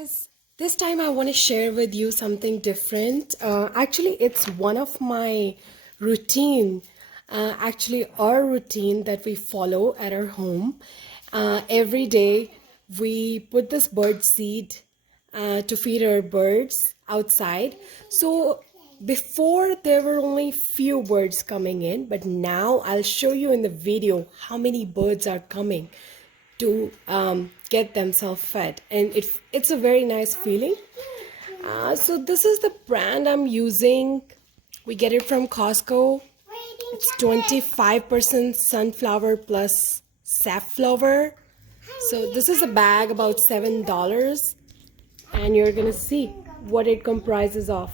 Guys, this time I want to share with you something different. Actually, it's one of my routine. Our routine that we follow at our home. Every day, we put this bird seed to feed our birds outside. So before there were only few birds coming in, but now I'll show you in the video how many birds are coming to get themselves fed, and it's a very nice feeling. So this is the brand I'm using. We get it from Costco. It's 25% sunflower plus safflower. So this is a bag about $7, and you're gonna see what it comprises of.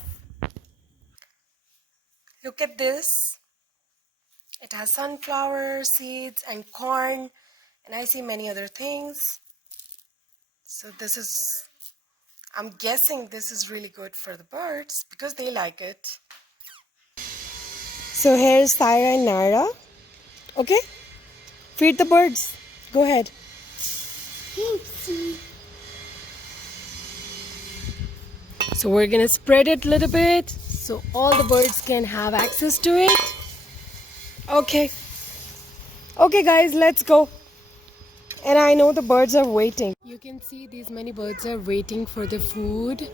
Look at this. It has sunflower seeds and corn, and I see many other things. So this is, I'm guessing this is really good for the birds because they like it. So here's Tyra and Nara. Okay? Feed the birds. Go ahead. So we're gonna spread it a little bit so all the birds can have access to it. Okay. Okay guys, let's go. And I know the birds are waiting. You can see these many birds are waiting for the food.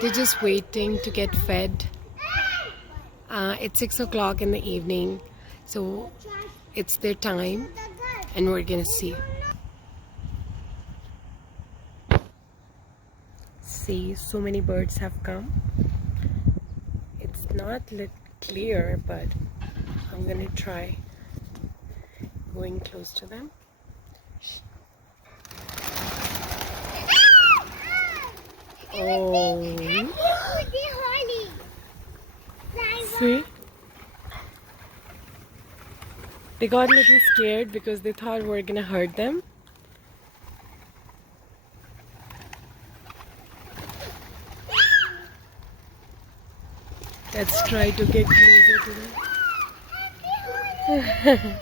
They're just waiting to get fed. It's 6 o'clock in the evening, so it's their time, and we're gonna see. See, so many birds have come. It's not clear, but I'm gonna try going close to them. Oh, see? They got a little scared because they thought we were gonna hurt them. Let's try to get closer to them.